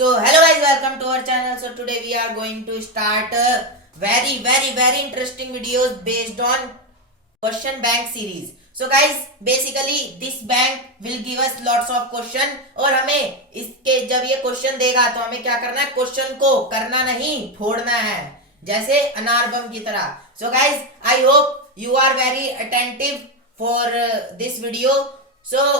So hello guys, welcome to our channel. So today we are going to start very interesting videos based on question bank series. So guys, basically this bank will give us lots of question और हमें इसके जब ये question देगा तो हमें क्या करना है, क्वेश्चन को करना नहीं फोड़ना है, जैसे अनार बम की तरह. So guys, I hope you are very attentive for this video. So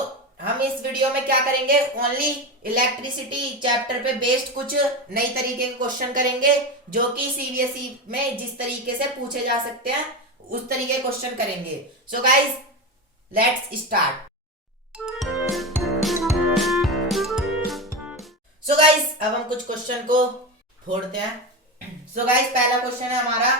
हम इस वीडियो में क्या करेंगे, ओनली इलेक्ट्रिसिटी चैप्टर पे बेस्ड कुछ नई तरीके के क्वेश्चन करेंगे जो कि सीबीएसई में जिस तरीके से पूछे जा सकते हैं उस तरीके के क्वेश्चन करेंगे. So guys let's start. So guys अब हम कुछ क्वेश्चन को फोड़ते हैं. सो गाइस पहला क्वेश्चन है हमारा.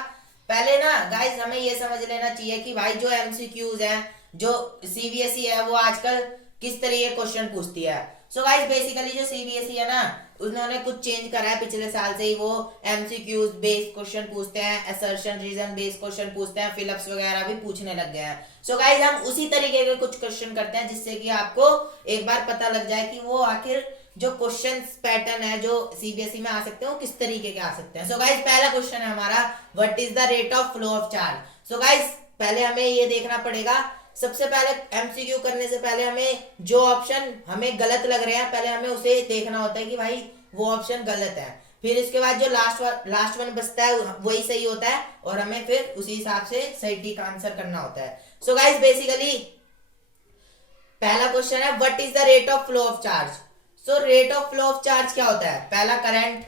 पहले ना गाइस हमें ये समझ लेना चाहिए कि भाई जो एमसीक्यूज है, जो सीबीएसई है, वो आजकल किस तरीके क्वेश्चन पूछती है. सो गाइस बेसिकली जो सीबीएसई है ना, उन्होंने कुछ चेंज करा है पिछले साल से ही. वो एमसीक्यूज बेस्ड क्वेश्चन पूछते हैं, असर्शन रीजन बेस्ड क्वेश्चन पूछते हैं, फिलअप्स वगैरह भी पूछने लग गए हैं. सो गाइस हम उसी तरीके के कुछ क्वेश्चन करते हैं जिससे कि आपको एक बार पता लग जाए कि वो आखिर जो क्वेश्चन पैटर्न है जो सीबीएसई में आ सकते हैं वो किस तरीके के आ सकते हैं. सो गाइस पहला क्वेश्चन है हमारा, what is the rate of flow of charge. So guys पहले हमें ये देखना पड़ेगा, सबसे पहले एमसीक्यू करने से पहले हमें जो ऑप्शन हमें गलत लग रहे हैं पहले हमें उसे देखना होता है कि भाई वो ऑप्शन गलत है. फिर इसके बाद जो लास्ट वन बचता है वही सही होता है और हमें फिर उसी हिसाब से सही ठीक आंसर करना होता है. सो गाइस बेसिकली पहला क्वेश्चन है, what is the rate of flow of charge. So rate of flow of charge क्या होता है, पहला करंट,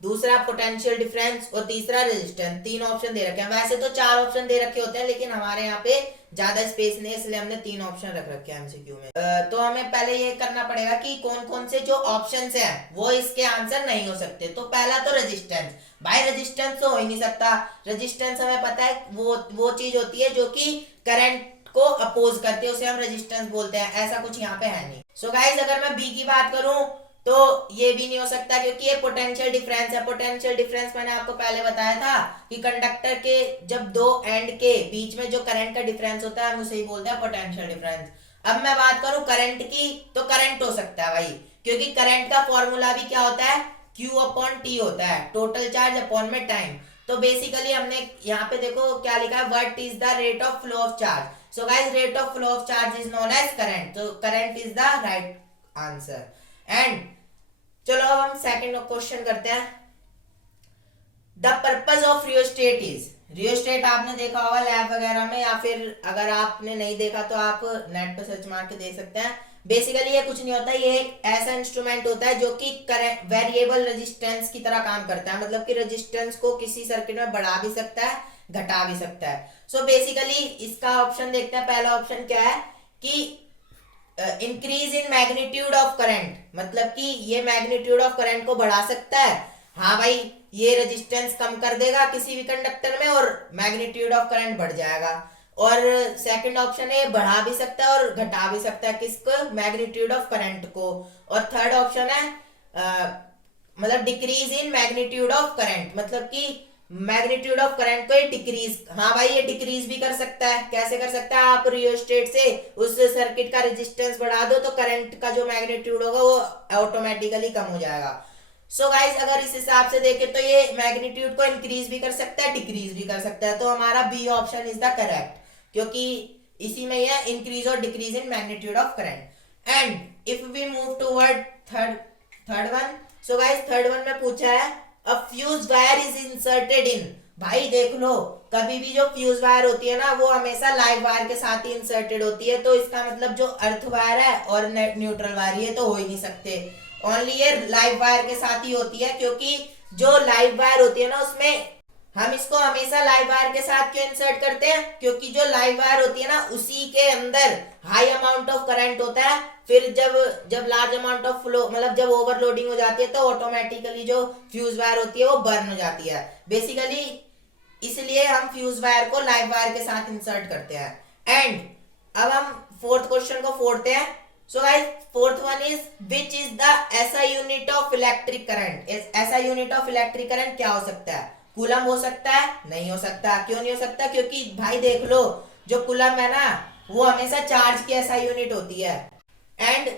दूसरा पोटेंशियल डिफरेंस और तीसरा रेजिस्टेंस. तीन ऑप्शन दे रखे हैं. वैसे तो चार ऑप्शन दे रखे होते हैं लेकिन हमारे यहाँ पे ज्यादा स्पेस नहीं है इसलिए हमने तीन ऑप्शन रख रखे हैं एमसीक्यू में. तो हमें पहले ये करना पड़ेगा कि कौन कौन से जो ऑप्शंस हैं वो इसके आंसर नहीं हो सकते. तो पहला तो रेजिस्टेंस. भाई रेजिस्टेंस तो हो ही नहीं सकता. रेजिस्टेंस हमें पता है वो चीज होती है जो कि करंट को अपोज करती है, उसे हम रेजिस्टेंस बोलते हैं. ऐसा कुछ यहाँ पे है नहीं. सो गाइस अगर मैं बी की बात करूं तो ये भी नहीं हो सकता क्योंकि ये पोटेंशियल डिफरेंस है. पोटेंशियल डिफरेंस मैंने आपको पहले बताया था कि कंडक्टर के जब दो एंड के बीच में जो करंट का डिफरेंस होता है हम उसे ही बोलते हैं पोटेंशियल डिफरेंस. अब मैं बात करूं करंट की तो करंट हो सकता है भाई, क्योंकि करंट का फॉर्मूला भी क्या होता है, Q अपॉन T होता है, टोटल चार्ज अपॉन में टाइम. तो बेसिकली हमने यहाँ पे देखो क्या लिखा है, what is the rate of flow of charge. So guys rate of flow of charge is known as current. तो current is the right answer. And चलो अब हम सेकंड क्वेश्चन करते हैं. The purpose of rheostat is. Rheostat आपने देखा होगा lab वगैरह में, या फिर अगर आपने नहीं देखा तो आप नेट पे सर्च मार के देख सकते हैं. बेसिकली ये कुछ नहीं होता, ये एक ऐसा इंस्ट्रूमेंट होता है जो कि वेरिएबल रेजिस्टेंस की तरह काम करता है. मतलब कि रेजिस्टेंस को किसी सर्किट में बढ़ा भी सकता है, घटा भी सकता है. सो बेसिकली इसका ऑप्शन देखते हैं. पहला ऑप्शन क्या है कि increase in magnitude of current, मतलब कि ये मैग्नीट्यूड ऑफ करंट को बढ़ा सकता है. हाँ भाई ये रेजिस्टेंस कम कर देगा किसी भी कंडक्टर में और मैग्नीट्यूड ऑफ करंट बढ़ जाएगा. और सेकंड ऑप्शन है बढ़ा भी सकता है और घटा भी सकता है किसको, मैग्नीट्यूड ऑफ करंट को. और थर्ड ऑप्शन है मतलब decrease in magnitude of current, मतलब कि मैग्नीट्यूड ऑफ करंट को ये डिक्रीज, हाँ भाई ये डिक्रीज भी कर सकता है. कैसे कर सकता है, आप रियोस्टेट से उस सर्किट का रेजिस्टेंस बढ़ा दो तो करंट का जो मैग्नीट्यूड होगा वो ऑटोमेटिकली कम हो जाएगा. सो गाइस अगर इस हिसाब से देखें तो ये मैग्नीट्यूड को इंक्रीज भी कर सकता है, डिक्रीज भी कर सकता है. तो हमारा B option is the correct, क्योंकि इसी में यह इंक्रीज और decrease in magnitude of current. And if we move toward third one. So guys third one में पूछा है A fuse wire is inserted in. भाई देख लो कभी भी जो फ्यूज वायर होती है ना वो हमेशा लाइव वायर के साथ ही इंसर्टेड होती है. तो इसका मतलब जो अर्थ वायर है और न्यूट्रल वायर ये तो हो ही नहीं सकते. ओनली ये लाइव वायर के साथ ही होती है, क्योंकि जो लाइव वायर होती है ना उसमें हम इसको हमेशा लाइव वायर के साथ क्यों इंसर्ट करते हैं, क्योंकि जो लाइव वायर होती है ना उसी के अंदर हाई अमाउंट ऑफ करंट होता है. फिर जब लार्ज अमाउंट ऑफ फ्लो मतलब जब ओवरलोडिंग हो जाती है तो ऑटोमेटिकली जो फ्यूज वायर होती है वो बर्न हो जाती है. बेसिकली इसलिए हम फ्यूज वायर को लाइव वायर के साथ इंसर्ट करते हैं. एंड अब हम फोर्थ क्वेश्चन को फोड़ते हैं. So guys fourth one is which is the ऐसा यूनिट ऑफ इलेक्ट्रिक करंट. ऐसा यूनिट ऑफ इलेक्ट्रिक करंट क्या हो सकता है, कूलम हो सकता है, नहीं हो सकता. क्यों नहीं हो सकता, क्योंकि भाई देख लो जो कूलम है ना वो हमेशा चार्ज की ऐसा यूनिट होती है. एंड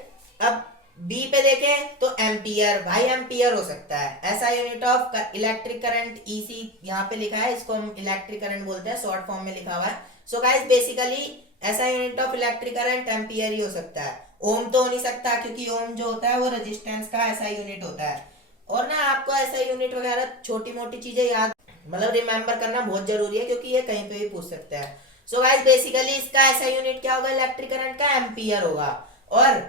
अब बी पे देखें तो एम्पियर, भाई एम्पियर हो सकता है। ऐसा unit of electric current EC यहाँ पे लिखा है, इसको हम इलेक्ट्रिक करंट बोलते हैं, शॉर्ट फॉर्म में लिखा हुआ है। सो गाइस बेसिकली ऐसा unit of electric current ampere ही हो सकता है। ओम तो हो नहीं सकता, क्योंकि ओम जो होता है वो रेजिस्टेंस का ऐसा यूनिट होता है। और ना आपको ऐसा यूनिट वगैरह छोटी मोटी चीजें याद मतलब रिमेम्बर करना बहुत जरूरी है, क्योंकि ये कहीं पे भी पूछ सकता है। सो गाइस बेसिकली इसका ऐसा यूनिट क्या होगा इलेक्ट्रिक करंट का, एम्पियर होगा। और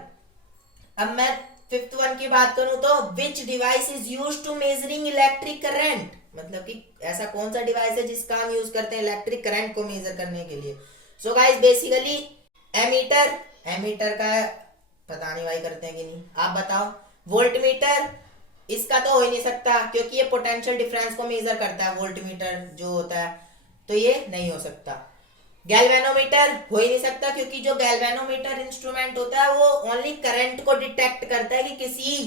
अब मैं फिफ्थ वन की बात करूं तो which device is use to measuring electric current, मतलब कि ऐसा कौन सा डिवाइस है जिसका हम यूज करते हैं इलेक्ट्रिक करंट को मेजर करने के लिए। So guys basically ammeter, ammeter का पता नहीं भाई करते हैं कि नहीं, आप बताओ। वोल्टमीटर, इसका तो हो ही नहीं सकता क्योंकि ये पोटेंशियल डिफरेंस को मेजर करता है, वोल्टमीटर जो होता है, तो ये नहीं हो सकता। गैल्वेनोमीटर हो ही नहीं सकता क्योंकि जो गैल्वेनोमीटर इंस्ट्रूमेंट होता है वो ओनली करंट को डिटेक्ट करता है कि किसी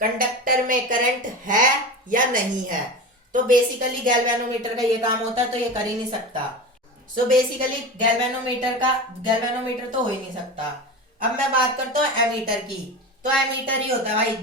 कंडक्टर में करंट है या नहीं है। तो बेसिकली गैल्वेनोमीटर का ये काम होता है, तो ये कर ही नहीं सकता। सो बेसिकली गैल्वेनोमीटर तो हो ही नहीं सकता। अब मैं बात करता हूँ एमीटर की, तो एमीटर ही होता है भाई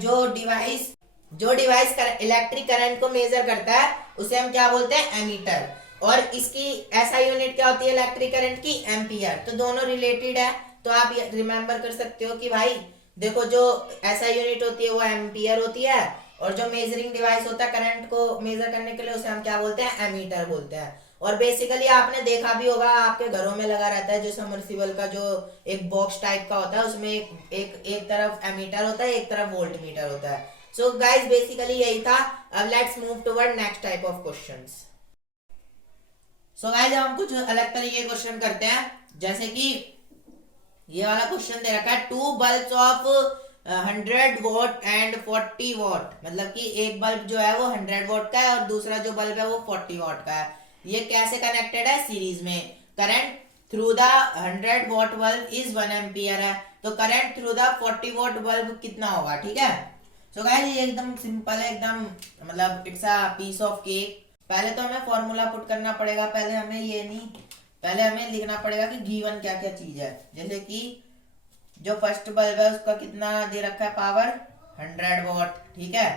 जो डिवाइस इलेक्ट्रिक करंट को मेजर करता है उसे हम क्या बोलते हैं, एमीटर। और इसकी ऐसा यूनिट क्या होती है इलेक्ट्रिक करंट की, एम्पियर। तो दोनों रिलेटेड है, तो आप रिमेम्बर कर सकते हो कि भाई देखो जो ऐसा यूनिट होती है वो एम्पियर होती है, और जो मेजरिंग डिवाइस होता है करंट को मेजर करने के लिए उसे हम क्या बोलते हैं, एमीटर बोलते हैं। और बेसिकली आपने देखा भी होगा आपके घरों में लगा रहता है जो सबमर्सिबल का जो एक बॉक्स टाइप का होता है, उसमें एक तरफ एमीटर होता है, एक तरफ वोल्ट मीटर होता है। सो गाइस बेसिकली यही था। अब let's move toward next type of questions. So guys हम कुछ अलग तरीके के क्वेश्चन करते हैं, जैसे कि ये वाला क्वेश्चन दे रखा है, two bulbs of 100 watt and 40 watt, मतलब कि एक बल्ब जो है वो 100 वॉट का है और दूसरा जो बल्ब है वो 40 वॉट का है। ये कैसे कनेक्टेड है, सीरीज में। Current through the 100 what bulb is 1 ampere है, तो current through the 40 what bulb कितना होगा, ठीक है। सो गाइस ये एकदम सिंपल है, एकदम मतलब it's a piece of cake. पहले तो हमें फॉर्मूला पुट करना पड़ेगा, पहले हमें लिखना पड़ेगा कि गिवन क्या क्या चीज है। जैसे कि जो फर्स्ट बल्ब है उसका कितना दे रखा है, पावर 100 वॉट, ठीक है,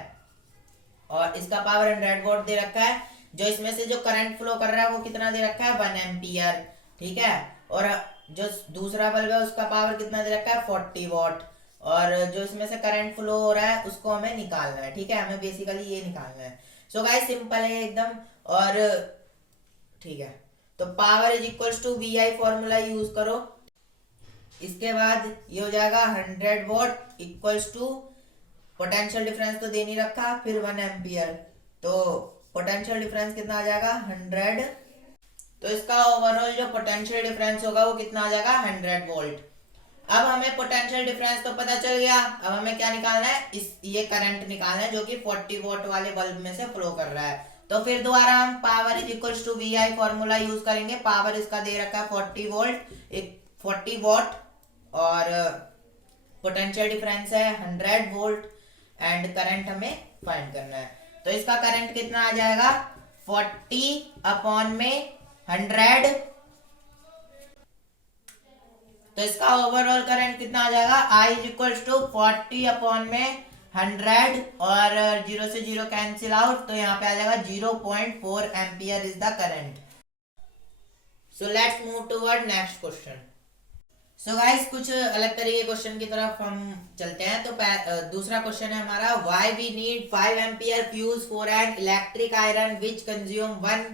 और इसका पावर 100 वॉट दे रखा है। जो इसमें से जो करंट फ्लो कर रहा है वो कितना दे रखा है, 1 एम्पियर, ठीक है। और जो दूसरा बल्ब है उसका पावर कितना दे रखा है, 40 वॉट, और जो इसमें से करंट फ्लो हो रहा है उसको हमें निकालना है, ठीक है, हमें बेसिकली ये निकालना है। सो गाइस सिंपल है एकदम, और ठीक है। तो power is equals to V I formula use करो। इसके बाद ये हो जाएगा 100 watt equals to potential difference तो दे नहीं रखा, फिर 1 एम्पियर, तो पोटेंशियल डिफरेंस कितना आ जाएगा, 100। तो इसका ओवरऑल जो पोटेंशियल डिफरेंस होगा वो कितना आ जाएगा, 100 वोल्ट। अब हमें पोटेंशियल डिफरेंस तो पता चल गया, अब हमें क्या निकालना है, ये करंट निकालना है जो कि 40 वोल्ट वाले बल्ब में से फ्लो कर रहा है। तो फिर दोबारा हम power is equals to V I formula use करेंगे। पावर इसका दे रखा है 40 वोल्ट, 40 वॉट, और पोटेंशियल डिफरेंस है 100 वोल्ट, एंड करंट हमें फाइंड करना है। तो इसका करंट कितना आ जाएगा, 40 अपॉन में 100, तो इसका ओवरऑल करंट कितना आ जाएगा, I is equals to 40 upon में 100, और 0 से 0 कैंसिल आउट, तो यहाँ पे आ जाएगा 0.4 ampere is the current. So let's move toward next question. So guys कुछ अलग तरीके क्वेश्चन की तरफ हम चलते हैं। तो दूसरा क्वेश्चन है हमारा, why we need 5 ampere fuse for an electric iron which consume 1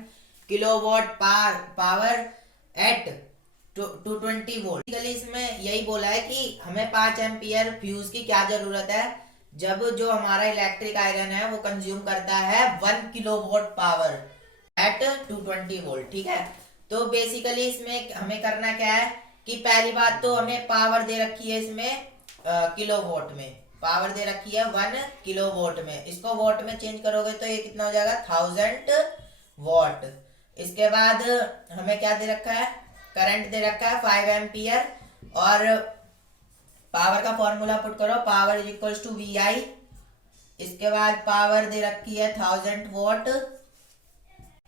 kilowatt power at 220 volt. इसमें यही बोला है कि हमें 5 एम्पियर फ्यूज की क्या जरूरत है, जब जो हमारा इलेक्ट्रिक आयरन है वो कंज्यूम करता है 1 किलोवाट पावर एट 220 वोल्ट, ठीक है। तो बेसिकली इसमें हमें करना क्या है कि पहली बात तो हमें पावर दे रखी है इसमें किलोवाट में, पावर दे रखी है 1 किलोवाट में, इसको वॉट में चेंज करोगे तो ये कितना हो जाएगा, 1000 वॉट। इसके बाद हमें क्या दे रखा है, करंट दे रखा है 5 एम्पियर, और पावर का फॉर्मूला पुट करो, power is equals to V I. इसके बाद पावर दे रखी है 1000 वॉट।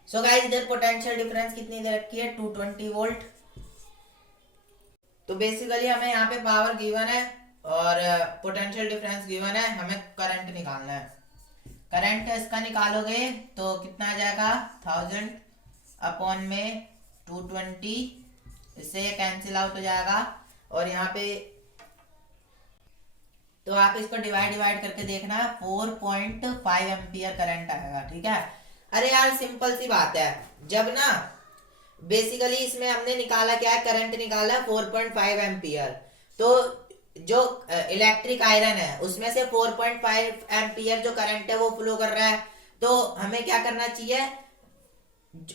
सो गाइस इधर पोटेंशियल डिफरेंस कितनी दे रखी है, 220 वोल्ट। तो बेसिकली हमें यहाँ पे पावर गिवन है और पोटेंशियल डिफरेंस गिवन है, हमें करंट निकालना है। करंट इसका निकालोगे तो कितना आ जाएगा 1000 अपॉन में 220, इससे ये कैंसिल आउट हो जाएगा और यहाँ पे तो आप इसको डिवाइड करके देखना 4.5 एम्पियर करंट आएगा। ठीक है, अरे यार सिंपल सी बात है, जब ना बेसिकली इसमें हमने निकाला क्या है, करंट निकाला 4.5 एम्पियर, तो जो इलेक्ट्रिक आयरन है उसमें से 4.5 एम्पियर जो करंट है वो फ्लो कर रहा है। तो हमें क्या करना चाहिए,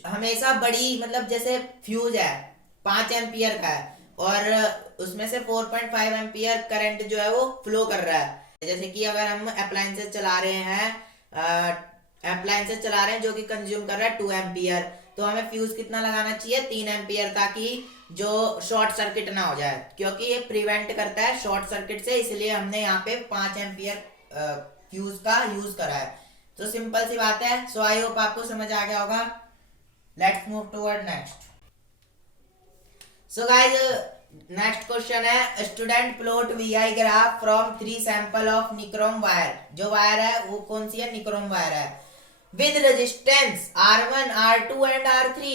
हमेशा बड़ी मतलब जैसे फ्यूज है 5 एम्पियर का है और उसमें से 4.5 एम्पियर करंट जो है वो फ्लो कर रहा है। जैसे कि अगर हम अप्लायंसेस चला रहे हैं जो कि कंज्यूम कर रहा है 2 एम्पियर, तो हमें फ्यूज कितना लगाना चाहिए 3 एम्पियर, ताकि जो शॉर्ट सर्किट ना हो जाए, क्योंकि ये प्रिवेंट करता है शॉर्ट सर्किट से, इसलिए हमने यहाँ पे 5 एम्पियर फ्यूज का यूज करा है। तो सिंपल सी बात है। सो आई होप आपको समझ आ गया होगा। Let's move toward next. So guys next question है, student plot V I graph from 3 sample of nichrome wire. जो वायर है वो कौन सी है, निक्रोम वायर है, with resistance R1 R2 and R3,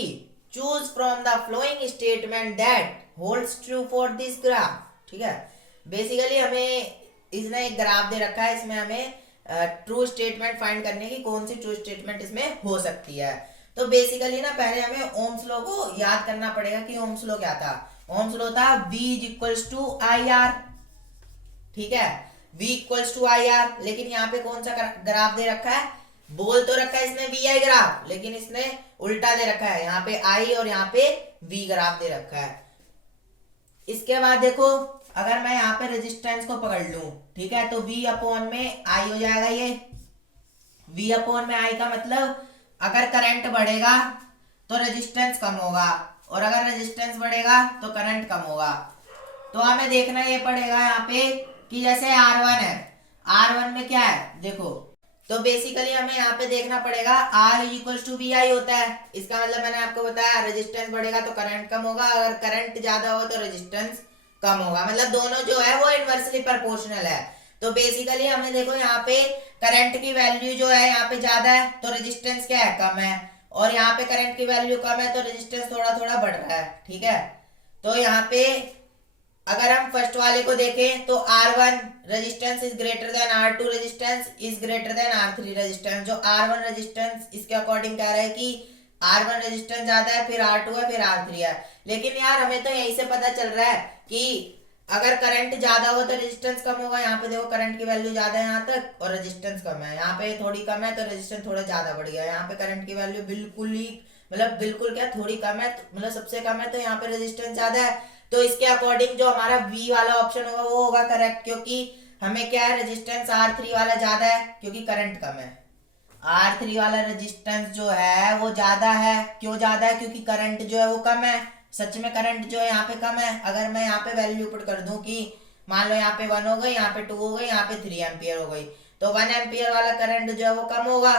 choose from the flowing statement that holds true for this graph. ठीक है, बेसिकली हमें इसने एक ग्राफ दे रखा है, इसमें हमें ट्रू स्टेटमेंट फाइंड करने की, कौन सी ट्रू स्टेटमेंट इसमें हो सकती है। तो बेसिकली ना पहले हमें ओम्स लॉ को याद करना पड़ेगा कि ओम्स लॉ क्या था। ओम्स लॉ था V equals to I R. ठीक है, V equals to I R, लेकिन यहाँ पे कौन सा ग्राफ दे रखा है, बोल तो रखा है इसने VI ग्राफ, लेकिन इसने उल्टा दे रखा है, यहाँ पे I और यहाँ पे V ग्राफ दे रखा है। इसके बाद देखो, अगर मैं यहाँ पे रेजिस्टेंस को पकड़ लूं, ठीक है, तो V अपॉन में I हो जाएगा। ये V अपॉन में I का मतलब अगर करंट बढ़ेगा तो रेजिस्टेंस कम होगा, और अगर रेजिस्टेंस बढ़ेगा तो करंट कम होगा। तो हमें देखना ये पड़ेगा यहाँ पे कि जैसे R1 है, R1 में क्या है देखो, तो बेसिकली हमें यहाँ पे देखना पड़ेगा R इक्वल्स टू VI होता है। इसका मतलब मैंने आपको बताया रेजिस्टेंस बढ़ेगा तो करंट कम होगा, अगर करंट ज्यादा हो तो रेजिस्टेंस कम होगा, मतलब दोनों जो है वो इनवर्सली प्रोपोर्शनल है। तो बेसिकली हमने देखो यहाँ पे करंट की वैल्यू जो है यहाँ पे ज्यादा है तो रेजिस्टेंस क्या है, कम है, और यहाँ पे करंट की वैल्यू कम है तो रेजिस्टेंस थोड़ा थोड़ा बढ़ रहा है। ठीक है, तो यहाँ पे अगर हम फर्स्ट वाले को देखें तो R1 resistance is greater than R2 resistance is greater than R3 resistance. जो R1 रेजिस्टेंस इसके अकॉर्डिंग कह रहा है कि R1 रेजिस्टेंस ज्यादा है, फिर R2 है, फिर R3 है। लेकिन यार हमें तो यहीं से पता चल रहा है कि अगर करंट ज्यादा हो तो रेजिस्टेंस कम होगा। यहाँ पे देखो करंट की वैल्यू ज्यादा है यहाँ तक और रेजिस्टेंस कम है, यहाँ पे थोड़ी कम है तो रेजिस्टेंस थोड़ा ज्यादा बढ़ गया। यहाँ पे करंट की वैल्यू बिल्कुल ही मतलब बिल्कुल क्या थोड़ी कम है, मतलब सबसे कम है, तो यहाँ पे रेजिस्टेंस ज्यादा है। तो इसके अकॉर्डिंग जो हमारा V वाला ऑप्शन होगा वो होगा करेक्ट, क्योंकि हमें क्या है रेजिस्टेंस R3 वाला ज्यादा है क्योंकि करंट कम है। R3 वाला रेजिस्टेंस जो है वो ज्यादा है, क्यों ज्यादा है, क्योंकि करंट जो है वो कम है। सच में करंट जो है यहाँ पे कम है। अगर मैं यहाँ पे वैल्यू पुट कर दूं कि मान लो यहाँ पे 1 हो गई, यहाँ पे 2 हो गई, यहाँ पे 3 एम्पियर हो गई, तो 1 एम्पियर वाला करंट जो है वो कम होगा,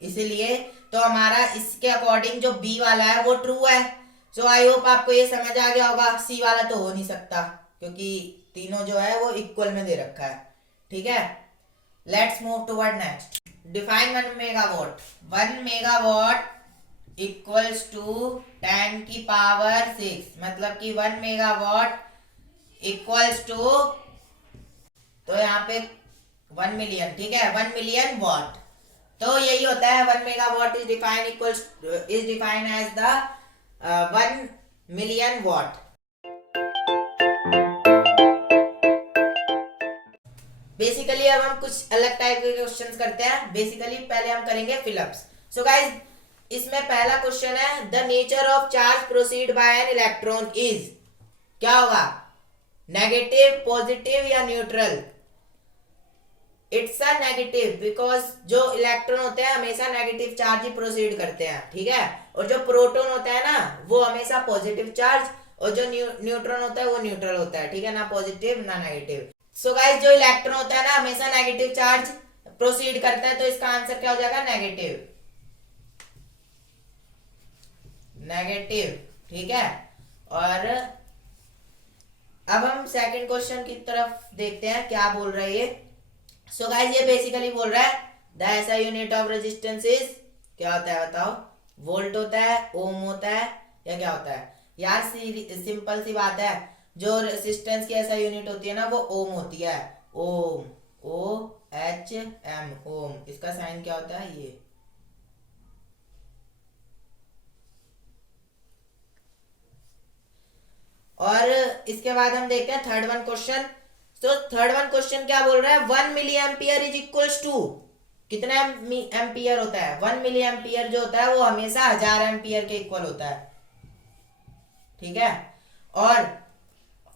इसीलिए तो हमारा इसके अकॉर्डिंग जो B वाला है वो ट्रू है। सो आई होप आपको ये समझ आ गया होगा। C वाला तो हो नहीं सकता क्योंकि तीनों जो है वो इक्वल में दे रखा है। ठीक है, let's move toward next. Define 1 megawatt. 1 megawatt equals to 10 की पावर 6, मतलब कि 1 मेगावाट इक्वल्स टू, तो यहाँ पे 1 मिलियन, ठीक है, 1 मिलियन वाट। तो यही होता है 1 megawatt is defined as the 1 million watt. Basically अब हम कुछ अलग टाइप के क्वेश्चंस करते हैं। बेसिकली पहले हम करेंगे फिलअप्स। सो गाइस इसमें पहला क्वेश्चन है the nature of charge proceed bye an electron is, क्या होगा, नेगेटिव, पॉजिटिव या neutral. It's a negative, because जो इलेक्ट्रॉन होते हैं हमेशा नेगेटिव चार्ज ही प्रोसीड करते हैं। ठीक है, और जो प्रोटॉन होता है ना वो हमेशा पॉजिटिव चार्ज, और जो न्यूट्रॉन होता है वो न्यूट्रल होता है। ठीक है, ना पॉजिटिव ना नेगेटिव। सो गाइस जो इलेक्ट्रॉन होता है ना हमेशा नेगेटिव चार्ज प्रोसीड करता है, तो इसका आंसर क्या हो जाएगा, नेगेटिव। नेगेटिव, ठीक है। और अब हम सेकंड क्वेश्चन की तरफ देखते हैं क्या बोल रहा है ये। सो गाइस ये बेसिकली बोल रहा है the SI unit of resistance is, क्या होता है बताओ, वोल्ट होता है, ओम होता है, या क्या होता है यार। सिंपल सी बात है, जो रेजिस्टेंस की एसआई यूनिट होती है ना वो ओम होती है। ओम, OHM, ओम। इसका साइन क्या होता है ये। और इसके बाद हम देखते हैं थर्ड वन क्वेश्चन। तो थर्ड वन क्वेश्चन क्या बोल रहा है, 1 milli ampere is equals to, कितना एम्पियर होता है। 1 मिली एम्पियर जो होता है वो हमेशा 1000 एम्पियर के इक्वल होता है, ठीक है। और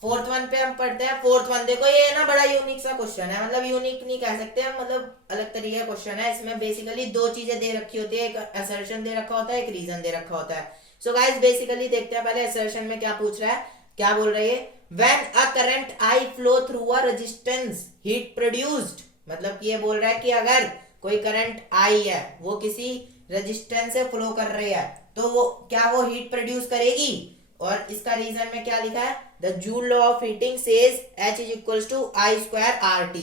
फोर्थ वन पे हम पढ़ते हैं। फोर्थ वन देखो ये ना बड़ा यूनिक सा क्वेश्चन है, मतलब यूनिक नहीं कह सकते हम, मतलब अलग तरीके का क्वेश्चन है। इसमें बेसिकली दो चीजें दे रखी होती है, एक असर्शन दे रखा होता है, एक रीजन दे रखा होता है। सो गाइस बेसिकली देखते हैं पहले असर्शन में क्या पूछ रहा है, क्या बोल रही है। When a current I flow through a resistance heat produced, मतलब कि ये बोल रहा है कि अगर कोई करंट आई है वो किसी रेजिस्टेंस से फ्लो कर रही है तो वो क्या वो हीट प्रोड्यूस करेगी। और इसका रीजन में क्या लिखा है, the joule law of heating says H is equals to I square RT।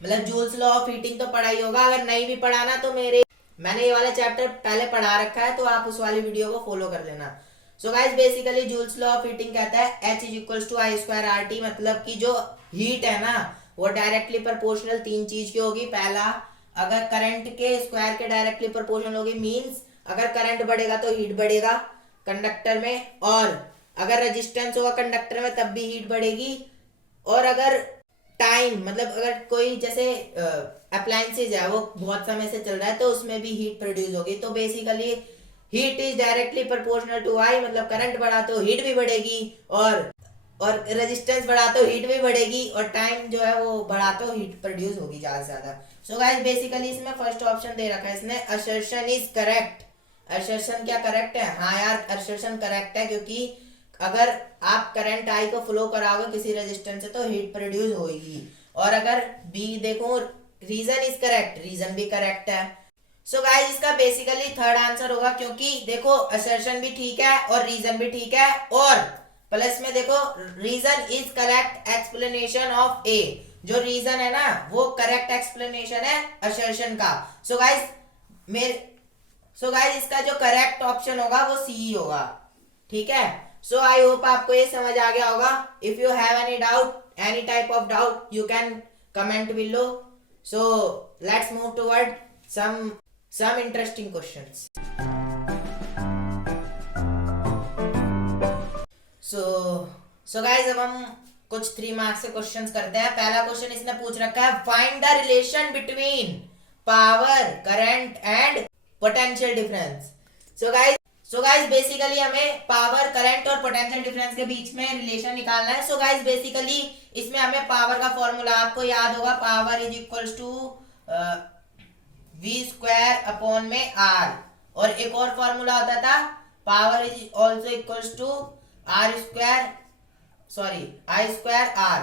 मतलब जूल्स लॉ ऑफ हीटिंग तो पढ़ा ही होगा, अगर नहीं भी पढ़ाना तो मैंने ये वाला चैप्टर पहले पढ़ा रखा है, तो आप उस वाली वीडियो को फॉलो कर लेना। So guys basically Joule's law of heating कहता है H is equals to I square RT, मतलब कि जो हीट है ना वो डायरेक्टली प्रोपोर्शनल तीन चीज की होगी। पहला, अगर करंट के स्क्वायर के डायरेक्टली प्रोपोर्शनल होगी, मींस अगर करंट बढ़ेगा तो हीट बढ़ेगा कंडक्टर में, और अगर रेजिस्टेंस होगा कंडक्टर में तब भी हीट बढ़ेगी। और अगर टाइम, मतलब अगर कोई जैसे अप्लायंसेज है वो बहुत समय से चल रहा है तो उसमें भी हीट प्रोड्यूस होगी। तो basically heat is directly proportional to I, मतलब करंट बढ़ा तो हीट भी बढ़ेगी, और रेजिस्टेंस बढ़ा तो हीट भी बढ़ेगी, और टाइम जो है वो बढ़ा तो हीट प्रोड्यूस होगी ज्यादा से ज्यादा। सो गाइस बेसिकली इसमें फर्स्ट ऑप्शन दे रखा है इसने, असर्शन इज करेक्ट। असर्शन क्या करेक्ट है, हाँ यार असर्शन करेक्ट है, क्योंकि अगर आप करंट आई को फ्लो कराओगे किसी रेजिस्टेंस से तो हीट प्रोड्यूस होगी। और अगर बी देखो, रीजन इज करेक्ट, रीजन भी करेक्ट है। सो गाइस इसका बेसिकली थर्ड आंसर होगा, क्योंकि देखो असर्शन भी ठीक है और रीजन भी ठीक है, और प्लस में देखो reason is correct explanation of A. जो रीजन है ना वो करेक्ट एक्सप्लेनेशन है असर्शन का। सो गाइस इसका जो करेक्ट ऑप्शन होगा वो सी होगा, ठीक है। सो आई होप आपको ये समझ आ गया होगा। If you have any doubt, any type of doubt, you can comment below. So let's move toward some interesting questions. So guys अब हम कुछ 3 मार्क्स के क्वेश्चंस करते हैं। पहला क्वेश्चन इसने पूछ रखा है, find the relation between power, current and potential difference. So guys basically हमें पावर, करंट और पोटेंशियल डिफरेंस के बीच में रिलेशन निकालना है। सो गाइस बेसिकली इसमें हमें पावर का फॉर्मूला आपको याद होगा, power is equals to V square upon में R, और एक और फॉर्मूला होता था power is also equals to I square R।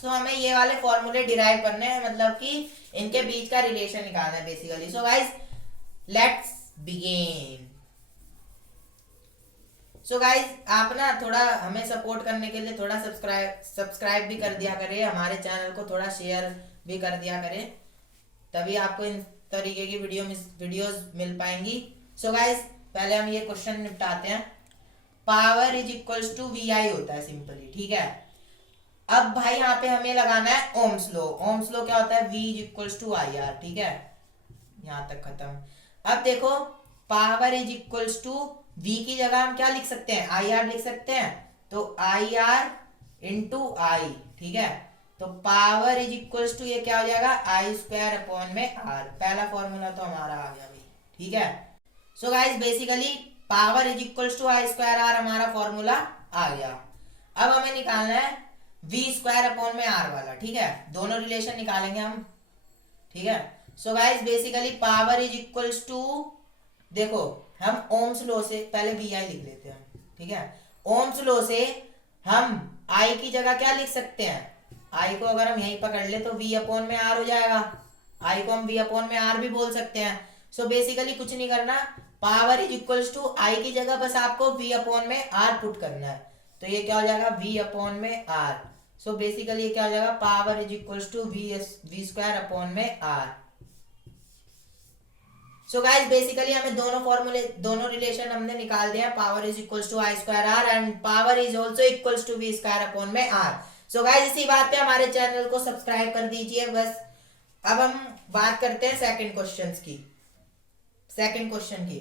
So हमें ये वाले फॉर्मूले डिराइव करने हैं, मतलब कि इनके बीच का रिलेशन निकालना है basically. So guys let's begin. So guys आप ना थोड़ा हमें सपोर्ट करने के लिए थोड़ा सब्सक्राइब भी कर दिया करें, हमारे चैनल को थोड़ा शेयर भी कर दिया करें, तभी आपको इन तरीके की वीडियोस मिल पाएंगी। सो गाइस पहले हम ये क्वेश्चन निपटाते हैं। Power is equals to VI होता है सिंपली, ठीक है। अब भाई यहाँ पे हमें लगाना है ओम्स लॉ। ओम्स लॉ क्या होता है, V is equals to IR, ठीक है, यहाँ तक खत्म। अब देखो power is equals to V की जगह हम क्या लिख सकते हैं, IR लिख सकते हैं, तो IR इंटू I, ठीक है। तो पावर इज इक्वल्स टू ये क्या हो जाएगा, I स्क्वायर अपॉन में R। पहला फॉर्मूला तो हमारा आ गया भाई, ठीक है। So guys basically power is equals to I square R हमारा फॉर्मूला आ गया। अब हमें निकालना है V स्क्वायर अपॉन में R वाला, ठीक है। दोनों रिलेशन निकालेंगे हम, ठीक है। So guys basically power is equals to, देखो हम ओम्स लॉ से पहले VI लिख लेते हैं, ठीक है। ओम्स लॉ से हम I की जगह क्या लिख सकते हैं, I को अगर हम यहीं पकड़ ले तो V अपॉन में R हो जाएगा। I को हम V अपॉन में R भी बोल सकते हैं। सो बेसिकली कुछ नहीं करना, power is equals to I की जगह बस आपको v अपॉन में r पुट करना है, तो ये क्या हो जाएगा v अपॉन में r। सो बेसिकली ये क्या हो जाएगा power is equals to v square upon में r। सो गाइस बेसिकली हमें दोनों रिलेशन हमने निकाल दिया, power is equals to I square R and power is also equals to V square upon में आर। सो गाइस इसी बात पे हमारे चैनल को सब्सक्राइब कर दीजिए बस। अब हम बात करते हैं सेकंड क्वेश्चन की।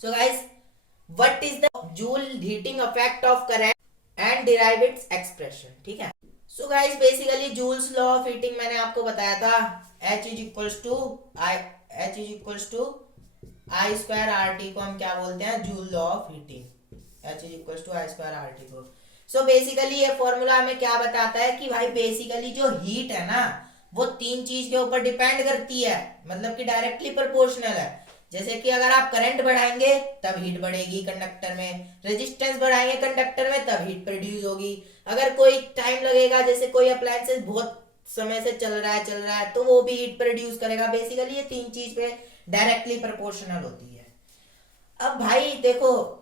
So guys what is the Joule heating effect of current and derive its expression, ठीक है। So guys basically Joule's law of heating मैंने आपको बताया था, H is equals to I square R T को हम क्या बोलते हैं Joule law of heating, H is equals to I square R T को। सो बेसिकली ये फॉर्मूला हमें क्या बताता है कि भाई बेसिकली जो हीट है ना वो तीन चीज के ऊपर डिपेंड करती है, मतलब कि डायरेक्टली प्रोपोर्शनल है। जैसे कि अगर आप करंट बढ़ाएंगे तब हीट बढ़ेगी कंडक्टर में, रेजिस्टेंस बढ़ाएंगे कंडक्टर में तब हीट प्रोड्यूस होगी। अगर कोई टाइम लगेगा, जैसे कोई अप्लायंसेस बहुत समय से चल रहा है तो वो भी हीट प्रोड्यूस करेगा। बेसिकली ये तीन चीज पे डायरेक्टली प्रोपोर्शनल होती है। अब भाई देखो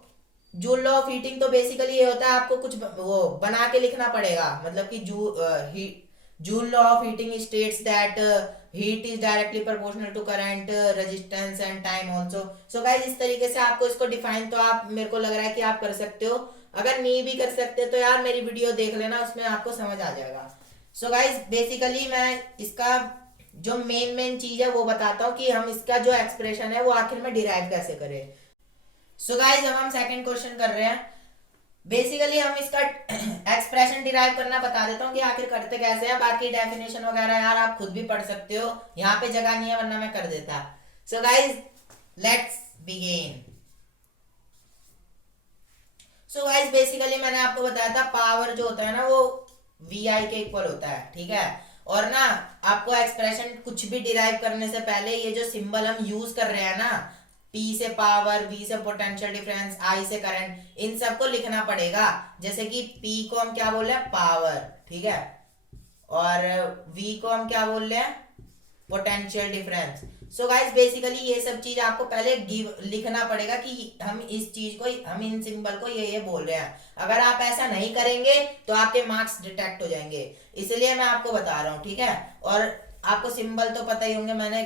जूल लॉ ऑफ हीटिंग तो बेसिकली ये होता है आपको कुछ वो बना के लिखना पड़ेगा, मतलब कि joule law of heating states that heat is directly proportional to current resistance and time also. So guys इस तरीके से आपको इसको डिफाइन तो आप मेरे को लग रहा है कि आप कर सकते हो, अगर नहीं भी कर सकते तो यार मेरी वीडियो देख लेना, उसमें आपको समझ आ जाएगा। सो गाइस बेसिकली मैं इसका जो मेन चीज है वो बताता हूँ कि हम इसका जो एक्सप्रेशन है वो आखिर में डिराइव कैसे करें। सो गाइस अब हम सेकंड क्वेश्चन कर रहे हैं। बेसिकली हम इसका एक्सप्रेशन डिराइव करना बता देता हूँ कि आखिर करते कैसे हैं, बाकी डेफिनेशन वगैरह यार आप खुद भी पढ़ सकते हो, यहाँ पे जगह नहीं है वरना मैं कर देता। So guys let's begin. So guys basically मैंने आपको बताया था पावर जो होता है ना वो वी आई के इक्वल होता है, ठीक है। और ना आपको एक्सप्रेशन कुछ भी डिराइव करने से पहले ये जो सिंबल हम यूज कर रहे हैं ना, P से पावर, V से पोटेंशियल डिफरेंस, I से करंट, इन सबको लिखना पड़ेगा। जैसे कि P को हम क्या बोल रहे हैं पावर, ठीक है, और V को हम क्या बोल रहे हैं पोटेंशियल डिफरेंस। सो गाइस बेसिकली ये सब चीज आपको पहले लिखना पड़ेगा कि हम इस चीज को, हम इन सिंबल को ये बोल रहे हैं। अगर आप ऐसा नहीं करेंगे तो आपके मार्क्स डिटेक्ट हो जाएंगे, इसलिए मैं आपको बता रहा हूँ, ठीक है। और आपको सिंबल तो पता ही होंगे, मैंने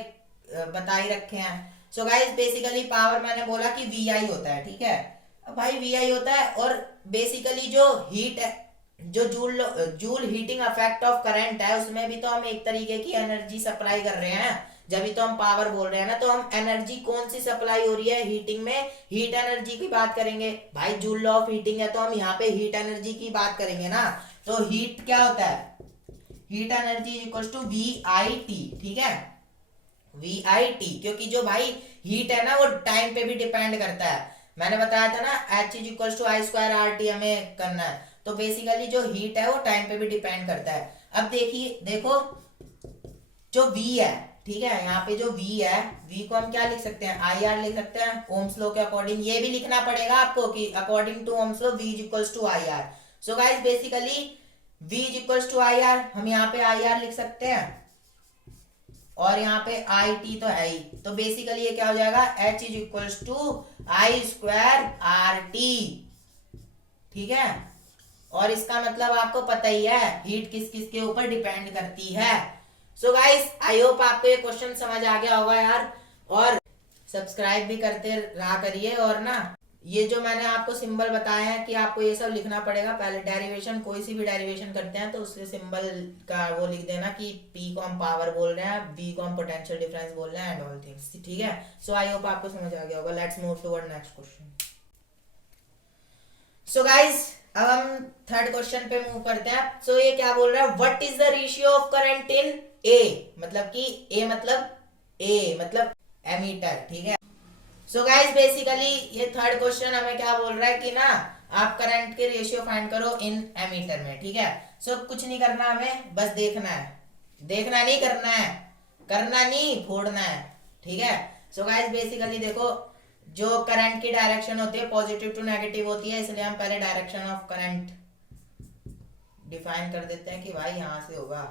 बता ही रखे हैं। सो गाइस बेसिकली पावर मैंने बोला कि वी आई होता है, ठीक है। अब भाई वी आई होता है और बेसिकली जो हीट है, जो joule heating effect of current है, उसमें भी तो हम एक तरीके की एनर्जी सप्लाई कर रहे हैं। जब भी तो हम पावर बोल रहे हैं ना, तो हम एनर्जी कौन सी सप्लाई हो रही है हीटिंग में, हीट एनर्जी की बात करेंगे। भाई जूल लॉ ऑफ हीटिंग है तो हम यहाँ पे हीट एनर्जी की बात करेंगे ना। तो हीट क्या होता है, heat energy is equal to V I T, ठीक है, वी आई टी। क्योंकि जो भाई हीट है ना वो टाइम पे भी डिपेंड करता है। मैंने बताया था ना H is equal to I square R T हमें करना है, तो बेसिकली जो हीट है वो टाइम पे भी डिपेंड करता है। अब देखो जो V है, ठीक है, यहाँ पे जो V है, V को हम क्या लिख सकते हैं आई आर लिख सकते हैं ओम्स लॉ के अकॉर्डिंग। ये भी लिखना पड़ेगा आपको कि according to Ohm's law V is equals to I R. So guys basically V is equals to I R, हम यहाँ पे आई आर लिख सकते हैं और यहाँ पे आई टी तो है ही। तो बेसिकली ये क्या हो जाएगा H is equals to I square R T, ठीक है। और इसका मतलब आपको पता ही है हीट किस किस के ऊपर डिपेंड करती है। सो गाइस आई होप आपको ये क्वेश्चन समझ आ गया होगा यार, और सब्सक्राइब भी करते रहा करिए। और ना ये जो मैंने आपको सिंबल बताया है कि आपको ये सब लिखना पड़ेगा पहले। डेरिवेशन, कोई सी भी डेरिवेशन करते हैं तो उसके सिंबल का वो लिख देना कि P को हम पावर बोल रहे हैं, V को हम पोटेंशियल डिफरेंस बोल रहे हैं एंड ऑल थिंग्स, ठीक है। सो आई होप आपको समझ आ गया होगा। Let's move toward next question. So guys अब हम थर्ड क्वेश्चन पे मूव करते हैं। सो ये क्या बोल रहा है, what is the ratio of current in A, मतलब कि ए मतलब एमीटर, ठीक है। सो गाइस बेसिकली ये थर्ड क्वेश्चन हमें क्या बोल रहा है कि ना आप करंट के रेशियो फाइंड करो इन एमीटर में, ठीक है। सो कुछ नहीं करना, हमें बस देखना है, देखना नहीं करना है, करना नहीं फोड़ना है, ठीक है। सो गाइस बेसिकली देखो जो करंट की डायरेक्शन होती है पॉजिटिव टू नेगेटिव होती है, इसलिए हम पहले डायरेक्शन ऑफ करंट डिफाइन कर देते हैं कि भाई यहां से होगा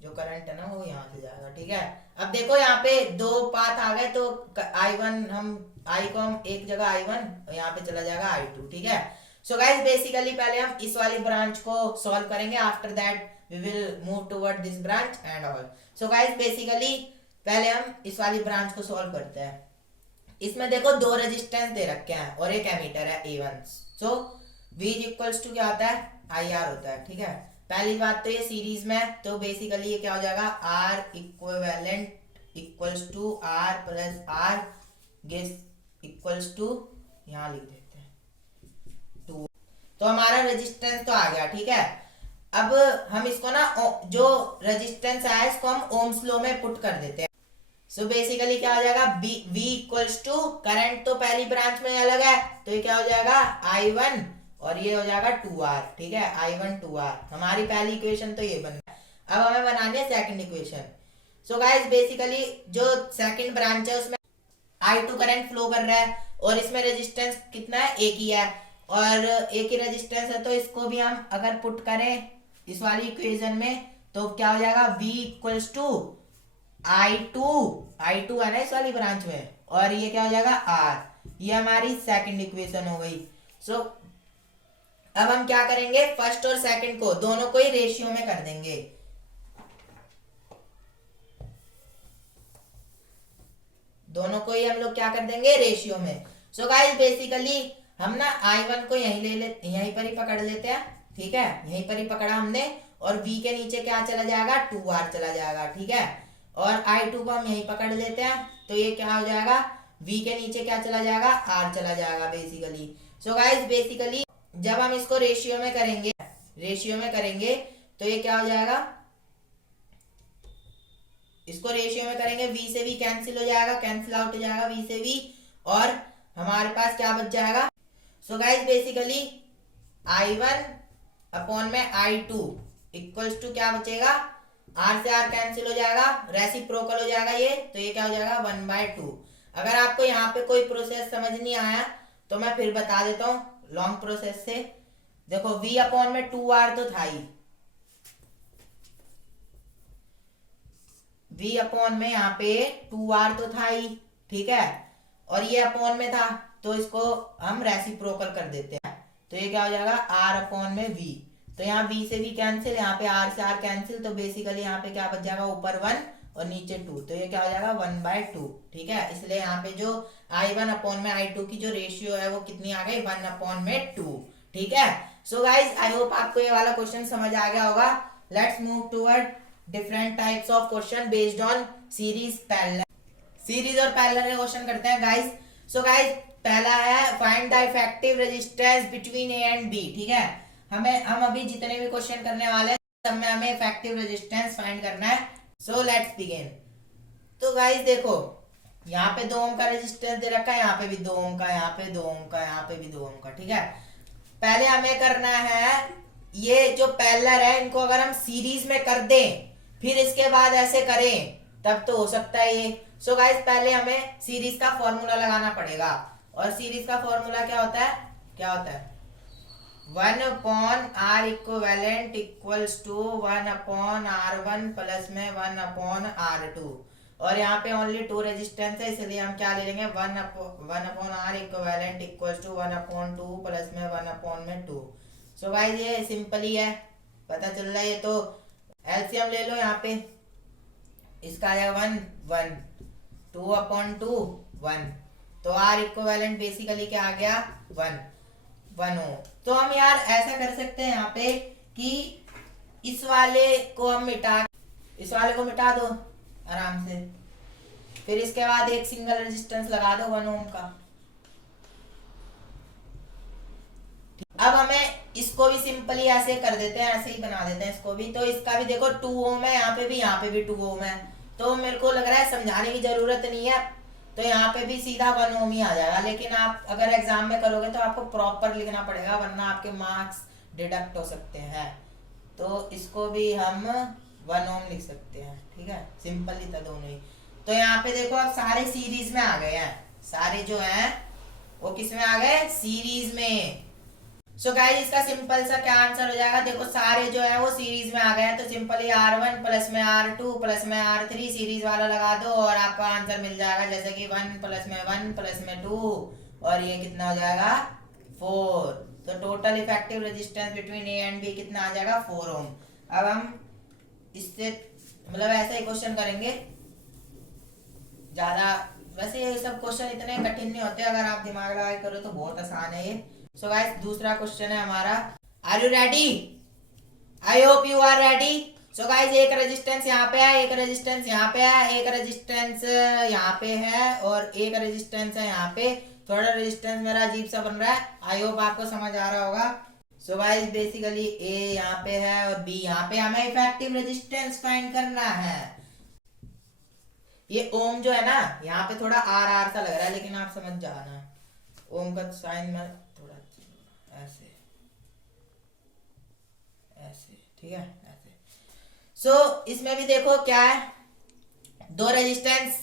जो करंट है ना वो यहाँ से जाएगा, ठीक है। अब देखो यहाँ पे दो पाथ आ गए, तो I1 हम I को हम एक जगह I1 और यहाँ पे चला जाएगा I2, ठीक है। सो गाइस बेसिकली पहले हम इस वाली ब्रांच को सॉल्व करेंगे, after that we will move toward this branch and all. So guys basically पहले हम इस वाली ब्रांच को सॉल्व करते हैं। इसमें देखो दो रेजिस्टेंस दे रखे हैं और एक एमीटर है A1। So V equals to क्या होता है, IR होता है, ठीक है। पहली बात तो ये सीरीज में है, तो बेसिकली ये क्या हो जाएगा, R equivalent equals to R plus R guess equals to, यहाँ लिख देते हैं 2। तो हमारा रेजिस्टेंस तो आ गया, ठीक है। अब हम इसको ना जो रेजिस्टेंस आया इसको हम ओम्स लॉ में पुट कर देते हैं। सो बेसिकली क्या हो जाएगा, V इक्वल्स टू, करंट तो पहली ब्रांच में अलग है, तो ये क्या हो जाएगा I1 और ये हो जाएगा 2R, ठीक है। I1 2R, हमारी पहली इक्वेशन तो ये बन गया। अब हमें बनानी है सेकंड इक्वेशन। सो गाइस बेसिकली जो सेकंड ब्रांच है उसमें I2 करंट फ्लो कर रहा है और इसमें रेजिस्टेंस कितना है, एक ही है और एक ही रेजिस्टेंस है, तो इसको भी हम अगर पुट करें इस वाली इक्वेशन में तो क्या हो जाएगा, V इक्वल्स टू I2 है ना इस वाली ब्रांच में, और ये क्या हो जाएगा R। ये हमारी सेकंड इक्वेशन हो गई। सो अब हम क्या करेंगे, फर्स्ट और सेकंड को दोनों को ही रेशियो में कर देंगे। दोनों को ही हम लोग क्या कर देंगे, रेशियो में। सो गाइस बेसिकली हम ना I1 को यहीं पर ही पकड़ लेते हैं, ठीक है। यहीं पर ही पकड़ा हमने और V के नीचे क्या चला जाएगा, 2R चला जाएगा, ठीक है। और I2 को हम यहीं पकड़ लेते हैं, तो ये क्या हो जाएगा, V के नीचे क्या चला जाएगा, R चला जाएगा बेसिकली। सो गाइस बेसिकली जब हम इसको रेशियो में करेंगे तो ये क्या हो जाएगा, इसको रेशियो में करेंगे V से V कैंसिल हो जाएगा, कैंसिल आउट हो जाएगा V से V, और हमारे पास क्या बच जाएगा। सो गाइस बेसिकली I1 अपॉन में I2 इक्वल्स टू क्या बचेगा, R से R कैंसिल हो जाएगा, रेसिप्रोकल हो जाएगा ये, तो ये क्या हो जाएगा 1/2। अगर आपको यहाँ पे कोई प्रोसेस समझ नहीं आया तो मैं फिर बता देता हूँ लॉन्ग प्रोसेस से। देखो V अपॉन में 2R तो था ही, V अपॉन में यहाँ पे 2R तो था ही, ठीक है, और ये अपॉन में था तो इसको हम रेसिप्रोकल कर देते हैं, तो ये क्या हो जाएगा R अपॉन में V। तो यहाँ V से V कैंसिल, यहाँ पे R से R कैंसिल, तो बेसिकली यहाँ पे क्या बच जाएगा, ऊपर 1 और नीचे 2, तो ये क्या हो जाएगा 1/2, ठीक है। इसलिए यहाँ पे जो I1 अपॉन में I2 की जो रेशियो है वो कितनी आ गई, 1 अपॉन में 2, ठीक है। सो गाइज आई होप आपको ये वाला क्वेश्चन समझ आ गया होगा। Let's move toward different types of question based on series parallel. Series और पैरेलल के क्वेश्चन करते हैं गाइज। सो गाइज पहला है find the effective resistance between A and B, ठीक है। हम अभी जितने भी क्वेश्चन करने वाले हैं सब में हमें इफेक्टिव रेजिस्टेंस फाइंड करना है। So let's begin. तो गाइस देखो यहाँ पे 2 ओम का रेजिस्टेंस दे रखा है, यहाँ पे भी 2 ओम का, यहाँ पे 2 ओम का, यहाँ पे भी 2 ओम का, ठीक है। पहले हमें करना है ये जो पैरेलल है इनको अगर हम सीरीज में कर दें फिर इसके बाद ऐसे करें तब तो हो सकता है ये। सो गाइस पहले हमें सीरीज का फॉर्मूला लगाना पड़ेगा, और सीरीज का फॉर्मूला क्या होता है 1 upon R equivalent equals to 1 upon R1 plus में 1 अपॉन R2, और यहाँ पे ओनली 2 रेजिस्टेंस है इसलिए हम क्या ले लेंगे 1 upon R equivalent equals to 1 upon 2 plus में 1 अपॉन में 2। सो गाइस ये सिंपल ही है, पता चल रहा है। ये तो एलसीएम ले लो, यहाँ पे इसका आएगा 1 2 अपॉन 2 1, तो R इक्विवेलेंट बेसिकली क्या आ गया 1 ओम। तो हम यार ऐसा कर सकते हैं यहाँ पे कि इस वाले को मिटा दो आराम से, फिर इसके बाद एक सिंगल रेजिस्टेंस लगा दो 1 ओम का। अब हमें इसको भी सिंपली ऐसे कर देते हैं, ऐसे ही बना देते हैं इसको भी। तो इसका भी देखो 2 ओम है, यहाँ पे भी 2 ओम है, तो मेरे को लग रहा है समझाने की जरूरत नहीं है, तो यहाँ पे भी सीधा 1 ओम ही आ जाएगा। लेकिन आप अगर एग्जाम में करोगे तो आपको प्रॉपर लिखना पड़ेगा, वरना आपके मार्क्स डिडक्ट हो सकते हैं। तो इसको भी हम 1 ओम लिख सकते हैं, ठीक है, सिंपल ही था दोनों ही। तो यहाँ पे देखो अब सारे सीरीज में आ गए हैं, सारे जो हैं वो किस में आ गए, सीरीज में। सो गाइस इसका सिंपल सा क्या आंसर हो जाएगा, देखो सारे जो है वो सीरीज में आ गए हैं, तो सिंपली R1 प्लस में R2 प्लस में R3 सीरीज वाला लगा दो और आपको आंसर मिल जाएगा, जैसे कि 1 प्लस में 1 प्लस में 2 और ये कितना हो जाएगा 4। तो total effective resistance between A and B कितना आ जाएगा 4 ओम। अब हम इससे मतलब ऐसा ही क्वेश्चन करेंगे, ज्यादा वैसे ये सब क्वेश्चन इतने कठिन नहीं होते, अगर आप दिमाग लगा के करो तो बहुत आसान है ये। सो गाइस दूसरा क्वेश्चन है हमारा, are you ready? I hope you are ready. So guys एक रेजिस्टेंस यहाँ पे है, एक रेजिस्टेंस यहाँ पे है, एक रेजिस्टेंस यहाँ पे है और एक रेजिस्टेंस है यहाँ पे। थोड़ा रेजिस्टेंस मेरा अजीब सा बन रहा है, आई होप आपको समझ आ रहा होगा। सो गाइस बेसिकली ए यहाँ पे है और बी यहाँ पे, हमें इफेक्टिव रेजिस्टेंस फाइंड करना है। ये ओम जो है ना यहाँ पे थोड़ा आर आर सा लग रहा है, लेकिन आप समझ जाना ओम का साइन में थोड़ा ऐसे ऐसे, ठीक है ऐसे। सो इसमें भी देखो क्या है, दो रेजिस्टेंस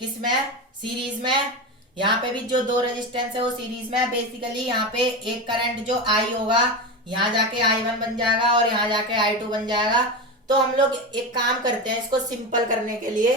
किसमें सीरीज में, यहाँ पे भी जो दो रेजिस्टेंस है वो सीरीज में है। बेसिकली यहाँ पे एक करंट जो आई होगा यहाँ जाके I1 बन जाएगा और यहाँ जाके I2 बन जाएगा। तो हम लोग एक काम करते हैं इसको सिंपल करने के लिए।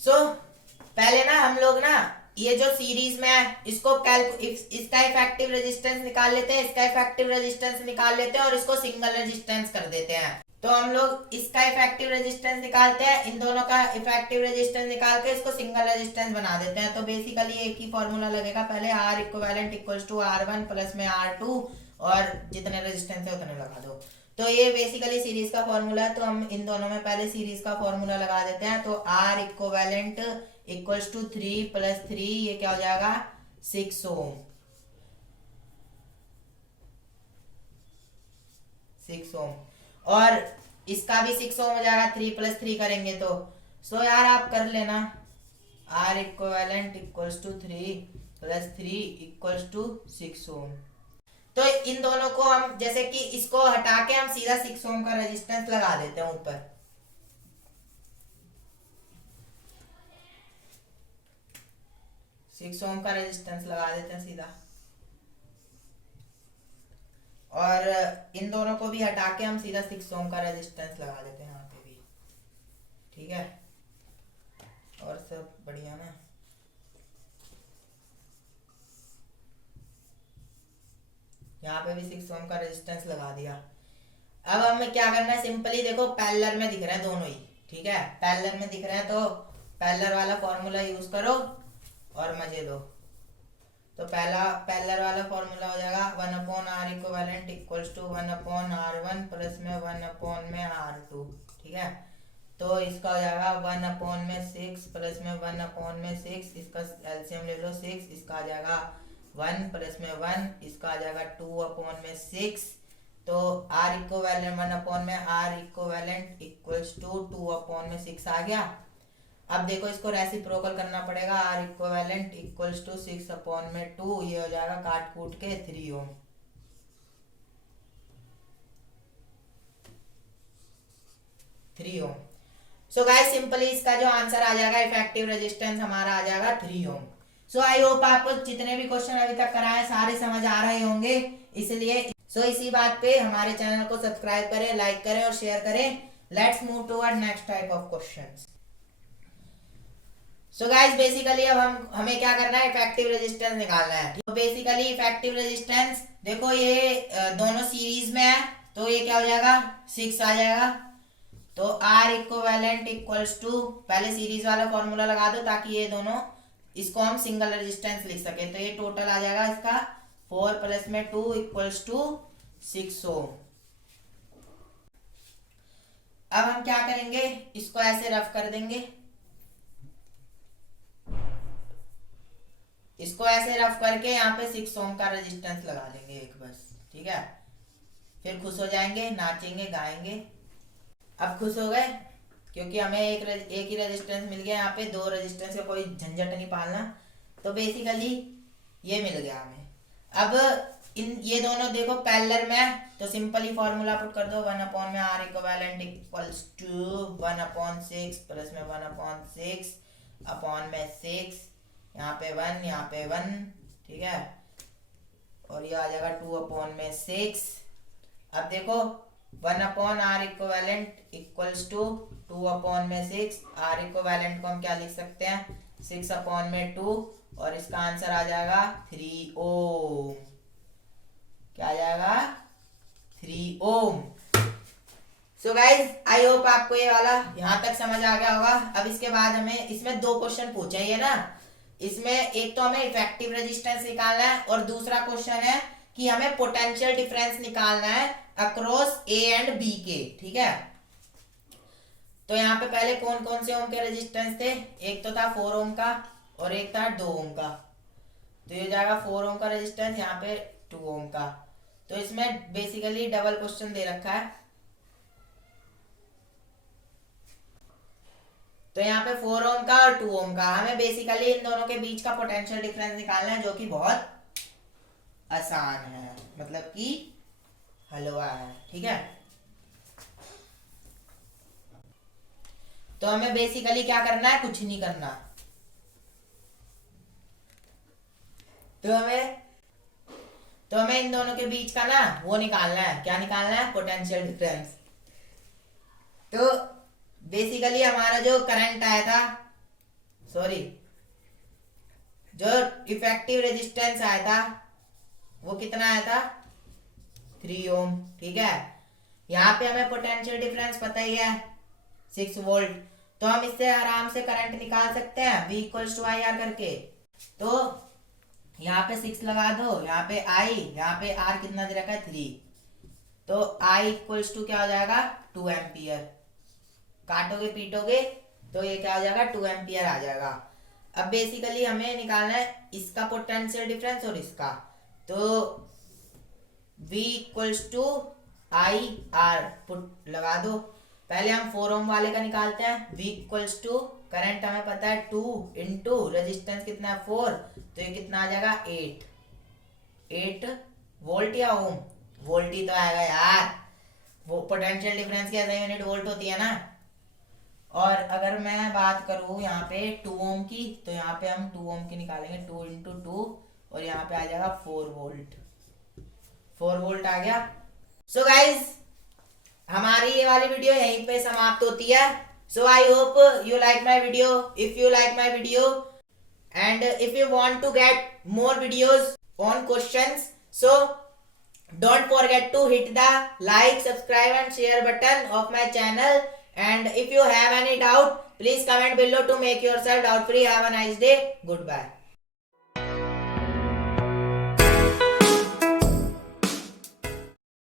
पहले ना हम लोग ना ये जो सीरीज में है इसको इसका इफेक्टिव रेजिस्टेंस निकाल लेते हैं, इसका इफेक्टिव रेजिस्टेंस निकाल लेते हैं और इसको सिंगल रेजिस्टेंस कर देते हैं। तो हम लोग इसका इफेक्टिव रेजिस्टेंस निकालते हैं, इन दोनों का इफेक्टिव रेजिस्टेंस निकाल के इसको सिंगल रेजिस्टेंस बना देते हैं। तो बेसिकली एक ही फॉर्मूला लगेगा, पहले R equivalent equals to R1 plus में R2 और जितने रेजिस्टेंस है उतने लगा दो। तो ये बेसिकली सीरीज का फॉर्मूला है, तो हम इन दोनों में पहले सीरीज का फॉर्मूला लगा देते हैं। तो R equivalent equals to 3 plus 3 ये क्या हो जाएगा 6 ओम, 6 ओम और इसका भी 6 ओम हो जाएगा, 3 प्लस 3 करेंगे तो। सो यार आप कर लेना, R equivalent equals to 3 plus 3 equals to 6 ohm. तो इन दोनों को हम जैसे कि इसको हटा के हम सीधा 6 ओम का रेजिस्टेंस लगा देते हैं ऊपर। 6 ओम का रेजिस्टेंस लगा देते हैं सीधा, और इन दोनों को भी हटा के हम सीधा 6 ओम का रेजिस्टेंस लगा देते हैं यहाँ पे भी, ठीक है। और सब बढ़िया ना। यहाँ पे भी 6 ओम का रेजिस्टेंस लगा दिया। अब हमें क्या करना है, सिंपली देखो पैरेलल में दिख रहे हैं दोनों ही, ठीक है पैरेलल में दिख रहे हैं, तो पैरेलल वाला फॉर्मूला यूज करो और मजे लो। तो पहला पैरेलल वाला फॉर्मूला हो जाएगा 1/R equivalent equals to 1/R1 plus में 1/R2, ठीक है। तो इसका हो जाएगा 1/6 प्लस में 1/6, इसका एलसीएम ले लो 6, इसका आ जाएगा 1 प्लस में 1, इसका आ जाएगा 2/6। तो R equivalent 1/R equivalent equals to 2/6 आ गया। अब देखो इसको रेसिप्रोकल करना पड़ेगा, R इक्विवेलेंट इक्वल्स टू 6/2, ये हो जाएगा काट कूट के 3 ओम। सो गाइस सिंपली इसका जो आंसर आ जाएगा इफेक्टिव रेजिस्टेंस हमारा आ जाएगा 3 ओम। सो आई होप आपको जितने भी क्वेश्चन अभी तक कराए सारे समझ आ रहे होंगे, इसलिए इसी बात पे हमारे चैनल को सब्सक्राइब करें, लाइक करें और शेयर करें। Let's move toward next type of questions. So guys basically अब हमें क्या करना है, इफेक्टिव रेजिस्टेंस निकालना है। तो बेसिकली इफेक्टिव रेजिस्टेंस देखो ये दोनों सीरीज में है, तो ये क्या हो जाएगा 6 आ जाएगा। तो R इक्विवेलेंट इक्वल्स टू, पहले सीरीज वाला फॉर्मूला लगा दो ताकि ये दोनों इसको हम सिंगल रेजिस्टेंस लिख सके। तो ये टोटल आ जाएगा इसका 4 प्लस में 2 इक्वल्स टू 6 ओम। अब हम क्या करेंगे, इसको ऐसे रफ कर देंगे, इसको ऐसे रफ करके यहाँ पे 6 ओम का रेजिस्टेंस लगा देंगे एक बस, ठीक है। फिर खुश हो जाएंगे, नाचेंगे गाएंगे। अब खुश हो गए क्योंकि हमें एक ही रेजिस्टेंस मिल गया, यहाँ पे दो रेजिस्टेंस का कोई झंझट नहीं पालना। तो बेसिकली ये मिल गया हमें। अब ये दोनों देखो पैरेलल में, तो सिंपली फॉर्मूला पुट कर दो 1/R equivalent equals to 1/6 plus में 1/6 अपॉन में 6, यहाँ पे 1 यहाँ पे 1, ठीक है। और ये आ जाएगा 2/6। अब देखो 1/r equivalent equals to 2/6। r equivalent को हम क्या लिख सकते हैं, 6/2, और इसका आंसर आ जाएगा 3 ओम। क्या आ जाएगा, 3 ओम। सो गाइज आई होप आपको ये वाला यहाँ तक समझ आ गया होगा। अब इसके बाद हमें इसमें 2 क्वेश्चन पूछे है ना, इसमें एक तो हमें इफेक्टिव रेजिस्टेंस निकालना है और दूसरा क्वेश्चन है कि हमें पोटेंशियल डिफरेंस निकालना है अक्रॉस ए एंड बी के। ठीक है, तो यहाँ पे पहले कौन कौन से ओम के रेजिस्टेंस थे, एक तो था 4 ओम का और एक था 2 ओम का। तो ये जाएगा 4 ओम का रेजिस्टेंस, यहाँ पे 2 ओम का। तो इसमें बेसिकली डबल क्वेश्चन दे रखा है। तो यहाँ पे 4 ओम का और 2 ओम का, हमें बेसिकली इन दोनों के बीच का पोटेंशियल डिफरेंस निकालना है, जो कि बहुत आसान है, मतलब कि हलवा है। ठीक है, तो हमें बेसिकली क्या करना है, कुछ नहीं करना। तो हमें इन दोनों के बीच का ना वो निकालना है, क्या निकालना है, पोटेंशियल डिफरेंस। तो बेसिकली हमारा जो करंट आया था, सॉरी, जो इफेक्टिव रेजिस्टेंस आया था वो कितना आया था, 3 ओम। ठीक है, यहाँ पे हमें पोटेंशियल डिफरेंस पता ही है 6 वोल्ट, तो हम इससे आराम से करंट निकाल सकते हैं V equals to I R करके। तो यहाँ पे 6 लगा दो, यहाँ पे I, यहाँ पे R कितना दे रखा है, 3। तो I इक्वल्स टू क्या हो जाएगा, 2 एम्पियर। काटोगे पीटोगे तो ये क्या हो जाएगा, 2 एम्पियर आ जाएगा। अब बेसिकली हमें निकालना है इसका पोटेंशियल डिफरेंस और इसका। तो V equals to I R put लगा दो। पहले हम 4 ओम वाले का निकालते हैं। V इक्वल्स टू करंट हमें पता है 2 इंटू रेजिस्टेंस कितना है 4, तो ये कितना आ जाएगा 8 वोल्ट या ओम, वोल्ट ही तो आएगा यार, वो पोटेंशियल डिफरेंस की ऐसा यूनिट वोल्ट होती है ना। और अगर मैं बात करूं यहाँ पे 2 ओम की, तो यहाँ पे हम 2 ओम की निकालेंगे, 2 इंटू 2, और यहाँ पे आ जाएगा 4 वोल्ट। 4 वोल्ट आ गया। सो गाइज हमारी ये वाली वीडियो यहीं पे समाप्त होती है। So I hope you like my video. If you like my video and if you want to get more videos on questions, so don't forget to hit the like, subscribe and share button of my channel, and if you have any doubt please comment below to make yourself doubt free. Have a nice day. Goodbye.